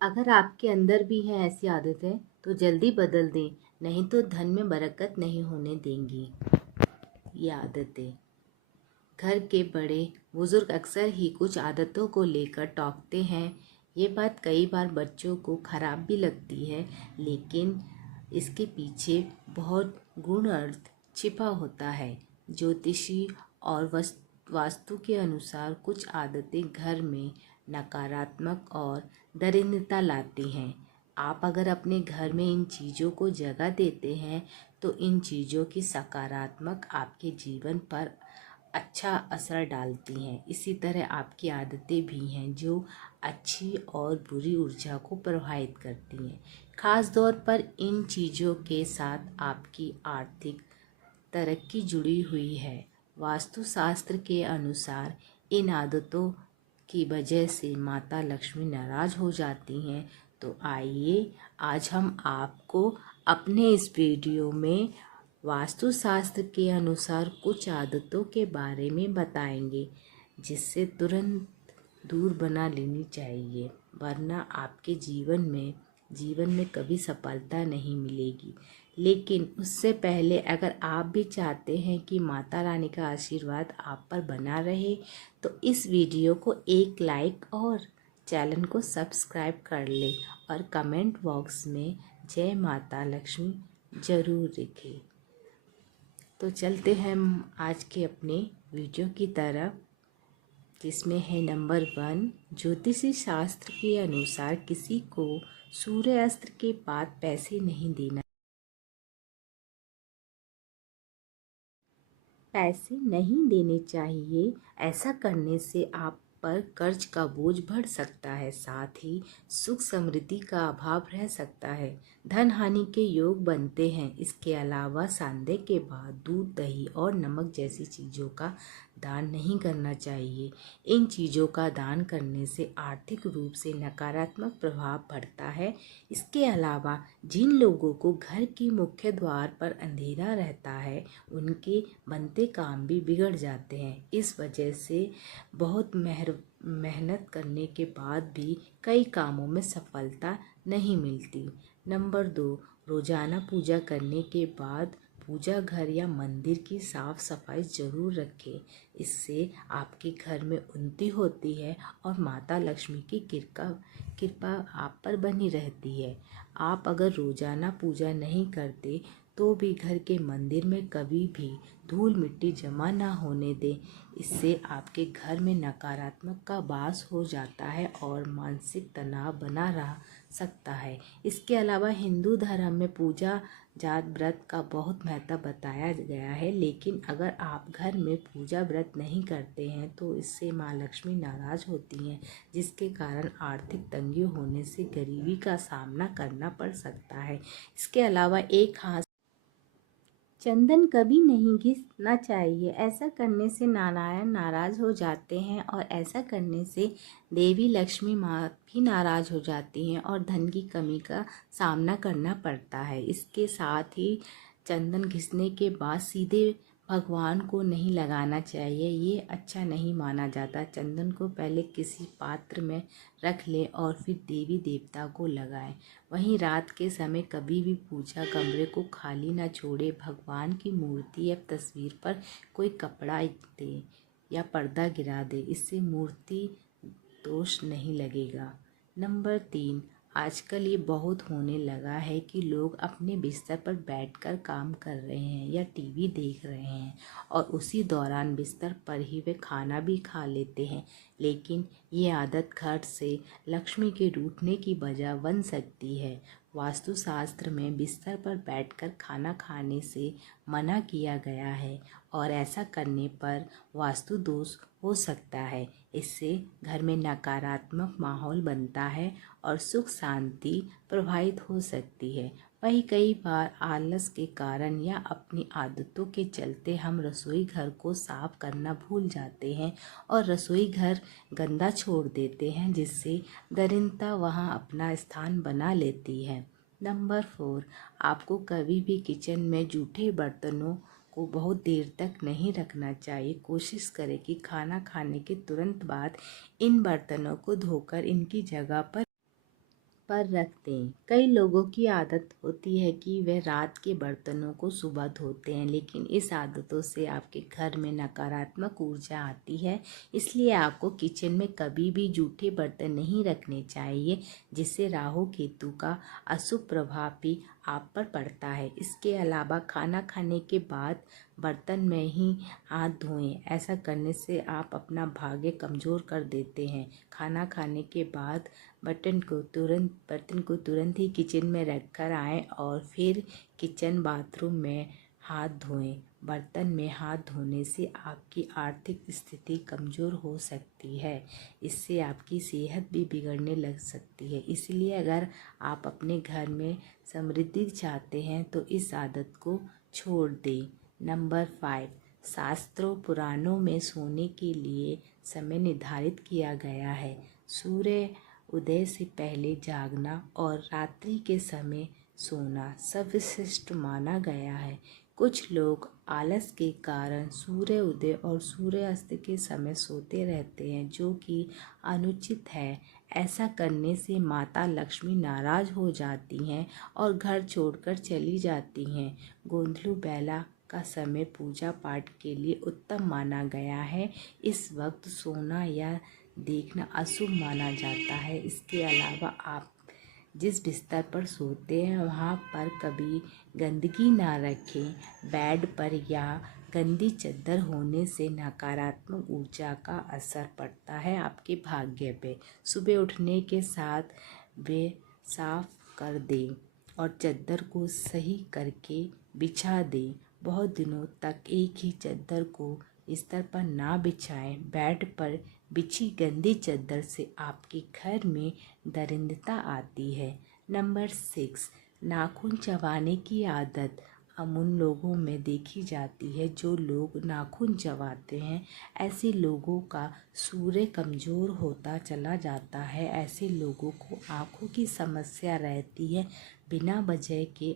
अगर आपके अंदर भी हैं ऐसी आदतें तो जल्दी बदल दें, नहीं तो धन में बरकत नहीं होने देंगी। ये आदतें घर के बड़े बुजुर्ग अक्सर ही कुछ आदतों को लेकर टोकते हैं। ये बात कई बार बच्चों को खराब भी लगती है, लेकिन इसके पीछे बहुत गूढ़ अर्थ छिपा होता है। ज्योतिषी और वास्तु के अनुसार कुछ आदतें घर में नकारात्मक और दरिद्रता लाती हैं। आप अगर अपने घर में इन चीज़ों को जगह देते हैं तो इन चीज़ों की सकारात्मक आपके जीवन पर अच्छा असर डालती हैं। इसी तरह आपकी आदतें भी हैं जो अच्छी और बुरी ऊर्जा को प्रभावित करती हैं। खास तौर पर इन चीज़ों के साथ आपकी आर्थिक तरक्की जुड़ी हुई है। वास्तुशास्त्र के अनुसार इन आदतों की वजह से माता लक्ष्मी नाराज हो जाती हैं। तो आइए आज हम आपको अपने इस वीडियो में वास्तुशास्त्र के अनुसार कुछ आदतों के बारे में बताएंगे, जिससे तुरंत दूर बना लेनी चाहिए, वरना आपके जीवन में कभी सफलता नहीं मिलेगी। लेकिन उससे पहले अगर आप भी चाहते हैं कि माता रानी का आशीर्वाद आप पर बना रहे तो इस वीडियो को एक लाइक और चैनल को सब्सक्राइब कर ले और कमेंट बॉक्स में जय माता लक्ष्मी ज़रूर लिखें। तो चलते हैं हम आज के अपने वीडियो की तरफ, जिसमें है नंबर 1। ज्योतिषी शास्त्र के अनुसार किसी को सूर्यास्त के बाद पैसे नहीं देने चाहिए। ऐसा करने से आप पर कर्ज का बोझ बढ़ सकता है, साथ ही सुख समृद्धि का अभाव रह सकता है, धन हानि के योग बनते हैं। इसके अलावा संध्या के बाद दूध, दही और नमक जैसी चीज़ों का दान नहीं करना चाहिए। इन चीज़ों का दान करने से आर्थिक रूप से नकारात्मक प्रभाव पड़ता है। इसके अलावा जिन लोगों को घर के मुख्य द्वार पर अंधेरा रहता है, उनके बनते काम भी बिगड़ जाते हैं। इस वजह से बहुत मेहनत करने के बाद भी कई कामों में सफलता नहीं मिलती। नंबर 2, रोजाना पूजा करने के बाद पूजा घर या मंदिर की साफ सफाई जरूर रखें। इससे आपके घर में उन्नति होती है और माता लक्ष्मी की कृपा आप पर बनी रहती है। आप अगर रोजाना पूजा नहीं करते तो भी घर के मंदिर में कभी भी धूल मिट्टी जमा ना होने दें। इससे आपके घर में नकारात्मक का वास हो जाता है और मानसिक तनाव बना रह सकता है। इसके अलावा हिंदू धर्म में पूजा जात व्रत का बहुत महत्व बताया गया है, लेकिन अगर आप घर में पूजा व्रत नहीं करते हैं तो इससे माँ लक्ष्मी नाराज होती हैं, जिसके कारण आर्थिक तंगी होने से गरीबी का सामना करना पड़ सकता है। इसके अलावा एक हाथ चंदन कभी नहीं घिसना चाहिए। ऐसा करने से नारायण नाराज हो जाते हैं और ऐसा करने से देवी लक्ष्मी माँ भी नाराज हो जाती हैं और धन की कमी का सामना करना पड़ता है। इसके साथ ही चंदन घिसने के बाद सीधे भगवान को नहीं लगाना चाहिए, ये अच्छा नहीं माना जाता। चंदन को पहले किसी पात्र में रख लें और फिर देवी देवता को लगाएं। वहीं रात के समय कभी भी पूजा कमरे को खाली ना छोड़े। भगवान की मूर्ति या तस्वीर पर कोई कपड़ा दे या पर्दा गिरा दे, इससे मूर्ति दोष नहीं लगेगा। नंबर 3, आजकल ये बहुत होने लगा है कि लोग अपने बिस्तर पर बैठकर काम कर रहे हैं या टीवी देख रहे हैं और उसी दौरान बिस्तर पर ही वे खाना भी खा लेते हैं। लेकिन ये आदत घर से लक्ष्मी के रूठने की वजह बन सकती है। वास्तुशास्त्र में बिस्तर पर बैठकर खाना खाने से मना किया गया है और ऐसा करने पर वास्तु दोष हो सकता है। इससे घर में नकारात्मक माहौल बनता है और सुख शांति प्रभावित हो सकती है। वहीं कई बार आलस के कारण या अपनी आदतों के चलते हम रसोई घर को साफ करना भूल जाते हैं और रसोई घर गंदा छोड़ देते हैं, जिससे दरिद्रता वहां अपना स्थान बना लेती है। नंबर 4, आपको कभी भी किचन में जूठे बर्तनों को बहुत देर तक नहीं रखना चाहिए। कोशिश करें कि खाना खाने के तुरंत बाद इन बर्तनों को धोकर इनकी जगह पर पर रख दें। कई लोगों की आदत होती है कि वे रात के बर्तनों को सुबह धोते हैं, लेकिन इस आदतों से आपके घर में नकारात्मक ऊर्जा आती है। इसलिए आपको किचन में कभी भी जूठे बर्तन नहीं रखने चाहिए, जिससे राहु केतु का अशुभ प्रभाव भी आप पर पड़ता है। इसके अलावा खाना खाने के बाद बर्तन में ही हाथ धोएं। ऐसा करने से आप अपना भाग्य कमज़ोर कर देते हैं। खाना खाने के बाद बर्तन को तुरंत ही किचन में रख कर आएँ और फिर किचन बाथरूम में हाथ धोएं। बर्तन में हाथ धोने से आपकी आर्थिक स्थिति कमज़ोर हो सकती है। इससे आपकी सेहत भी बिगड़ने लग सकती है। इसलिए अगर आप अपने घर में समृद्धि चाहते हैं तो इस आदत को छोड़ दें। नंबर 5, शास्त्रों पुराणों में सोने के लिए समय निर्धारित किया गया है। सूर्य उदय से पहले जागना और रात्रि के समय सोना सर्वश्रेष्ठ माना गया है। कुछ लोग आलस के कारण सूर्य उदय और सूर्य अस्त के समय सोते रहते हैं, जो कि अनुचित है। ऐसा करने से माता लक्ष्मी नाराज हो जाती हैं और घर छोड़कर चली जाती हैं। गोंधलू बेला का समय पूजा पाठ के लिए उत्तम माना गया है। इस वक्त सोना या देखना अशुभ माना जाता है। इसके अलावा आप जिस बिस्तर पर सोते हैं वहाँ पर कभी गंदगी ना रखें। बेड पर या गंदी चादर होने से नकारात्मक ऊर्जा का असर पड़ता है आपके भाग्य पे। सुबह उठने के साथ वे साफ कर दें और चादर को सही करके बिछा दें। बहुत दिनों तक एक ही चादर को बिस्तर पर ना बिछाएं। बेड पर बिछी गंदी चादर से आपके घर में दरिद्रता आती है। नंबर 6, नाखून चबाने की आदत हम उन लोगों में देखी जाती है जो लोग नाखून चबाते हैं। ऐसे लोगों का सूर्य कमज़ोर होता चला जाता है। ऐसे लोगों को आँखों की समस्या रहती है। बिना वजह के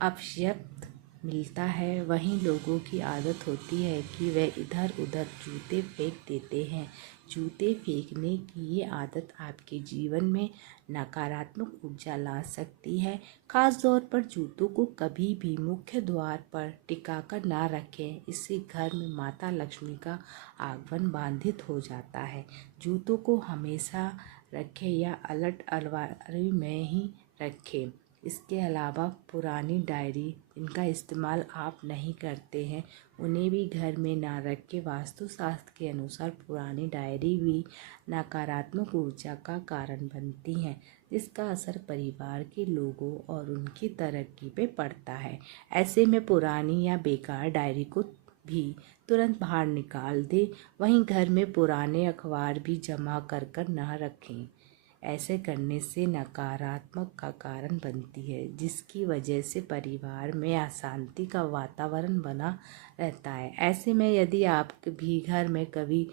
अपशब्द मिलता है। वहीं लोगों की आदत होती है कि वे इधर उधर जूते फेंक देते हैं। जूते फेंकने की ये आदत आपके जीवन में नकारात्मक ऊर्जा ला सकती है। खास तौर पर जूतों को कभी भी मुख्य द्वार पर टिकाकर ना रखें। इससे घर में माता लक्ष्मी का आगमन बाधित हो जाता है। जूतों को हमेशा रखें या अलट अलमारी में ही रखें। इसके अलावा पुरानी डायरी इनका इस्तेमाल आप नहीं करते हैं, उन्हें भी घर में ना रखें। वास्तुशास्त्र के अनुसार पुरानी डायरी भी नकारात्मक ऊर्जा का कारण बनती हैं, जिसका असर परिवार के लोगों और उनकी तरक्की पे पड़ता है। ऐसे में पुरानी या बेकार डायरी को भी तुरंत बाहर निकाल दें। वहीं घर में पुराने अखबार भी जमा कर ना रखें। ऐसे करने से नकारात्मक का कारण बनती है, जिसकी वजह से परिवार में अशांति का वातावरण बना रहता है। ऐसे में यदि आप भी घर में कभी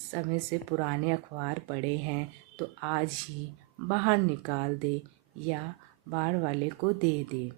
समय से पुराने अखबार पड़े हैं तो आज ही बाहर निकाल दे या बाहर वाले को दे दे।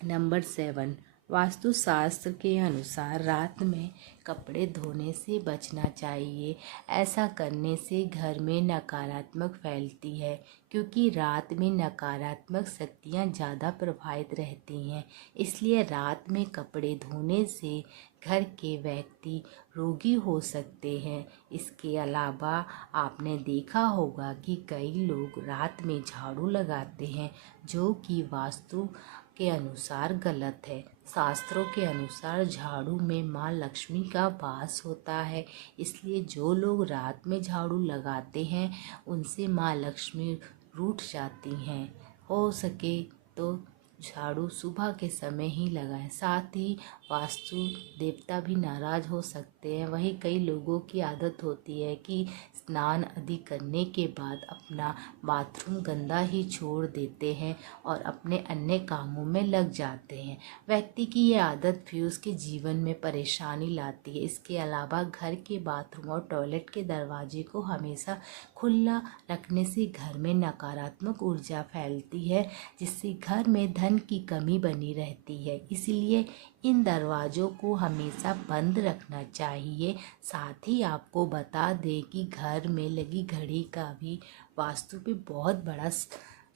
नंबर 7, वास्तुशास्त्र के अनुसार रात में कपड़े धोने से बचना चाहिए। ऐसा करने से घर में नकारात्मक फैलती है, क्योंकि रात में नकारात्मक शक्तियाँ ज़्यादा प्रभावित रहती हैं। इसलिए रात में कपड़े धोने से घर के व्यक्ति रोगी हो सकते हैं। इसके अलावा आपने देखा होगा कि कई लोग रात में झाड़ू लगाते हैं, जो कि वास्तु के अनुसार गलत है। शास्त्रों के अनुसार झाड़ू में माँ लक्ष्मी का वास होता है। इसलिए जो लोग रात में झाड़ू लगाते हैं उनसे माँ लक्ष्मी रूठ जाती हैं। हो सके तो झाड़ू सुबह के समय ही लगाएं। साथ ही वास्तु देवता भी नाराज हो सकते हैं। वहीं कई लोगों की आदत होती है कि स्नान आदि करने के बाद अपना बाथरूम गंदा ही छोड़ देते हैं और अपने अन्य कामों में लग जाते हैं। व्यक्ति की ये आदत भी उसके जीवन में परेशानी लाती है। इसके अलावा घर के बाथरूम और टॉयलेट के दरवाजे को हमेशा खुला रखने से घर में नकारात्मक ऊर्जा फैलती है, जिससे घर में धन की कमी बनी रहती है। इसलिए इन दरवाज़ों को हमेशा बंद रखना चाहिए। साथ ही आपको बता दें कि घर में लगी घड़ी का भी वास्तु पे बहुत बड़ा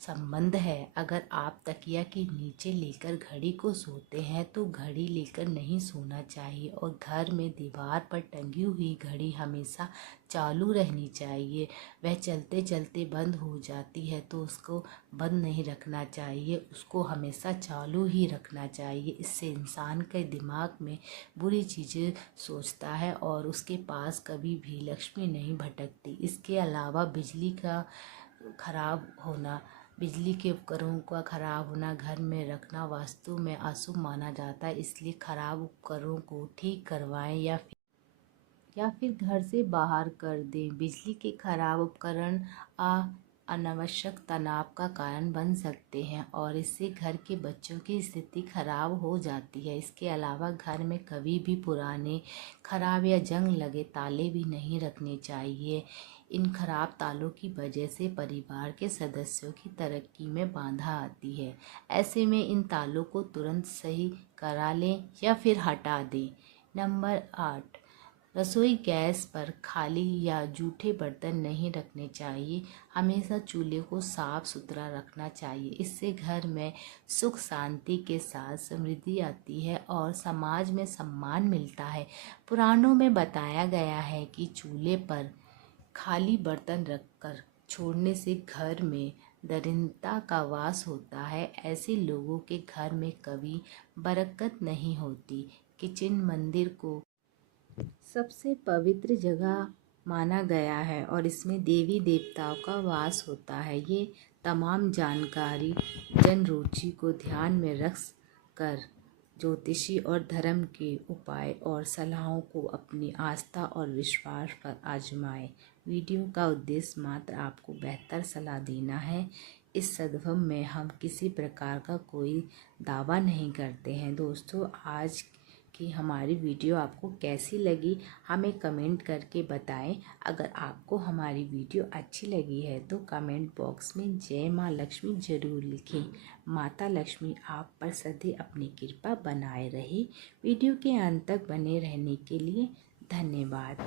संबंध है। अगर आप तकिया के नीचे लेकर घड़ी को सोते हैं तो घड़ी लेकर नहीं सोना चाहिए, और घर में दीवार पर टंगी हुई घड़ी हमेशा चालू रहनी चाहिए। वह चलते चलते बंद हो जाती है तो उसको बंद नहीं रखना चाहिए, उसको हमेशा चालू ही रखना चाहिए। इससे इंसान के दिमाग में बुरी चीज़ें सोचता है और उसके पास कभी भी लक्ष्मी नहीं भटकती। इसके अलावा बिजली के उपकरणों का खराब होना घर में रखना वास्तु में अशुभ माना जाता है, इसलिए खराब उपकरणों को ठीक करवाएं या फिर घर से बाहर कर दें। बिजली के खराब उपकरण अनावश्यक तनाव का कारण बन सकते हैं और इससे घर के बच्चों की स्थिति खराब हो जाती है। इसके अलावा घर में कभी भी पुराने, खराब या जंग लगे ताले भी नहीं रखने चाहिए। इन खराब तालों की वजह से परिवार के सदस्यों की तरक्की में बाधा आती है। ऐसे में इन तालों को तुरंत सही करा लें या फिर हटा दें। नंबर 8, रसोई गैस पर खाली या जूठे बर्तन नहीं रखने चाहिए। हमेशा चूल्हे को साफ सुथरा रखना चाहिए। इससे घर में सुख शांति के साथ समृद्धि आती है और समाज में सम्मान मिलता है। पुराणों में बताया गया है कि चूल्हे पर खाली बर्तन रखकर छोड़ने से घर में दरिद्रता का वास होता है। ऐसे लोगों के घर में कभी बरकत नहीं होती। किचन मंदिर को सबसे पवित्र जगह माना गया है और इसमें देवी देवताओं का वास होता है। ये तमाम जानकारी जन रुचि को ध्यान में रख कर ज्योतिषी और धर्म के उपाय और सलाहों को अपनी आस्था और विश्वास पर आजमाएं। वीडियो का उद्देश्य मात्र आपको बेहतर सलाह देना है। इस सदभव में हम किसी प्रकार का कोई दावा नहीं करते हैं। दोस्तों, आज की हमारी वीडियो आपको कैसी लगी हमें कमेंट करके बताएं। अगर आपको हमारी वीडियो अच्छी लगी है तो कमेंट बॉक्स में जय माँ लक्ष्मी ज़रूर लिखें। माता लक्ष्मी आप पर सदैव अपनी कृपा बनाए रहे। वीडियो के अंत तक बने रहने के लिए धन्यवाद।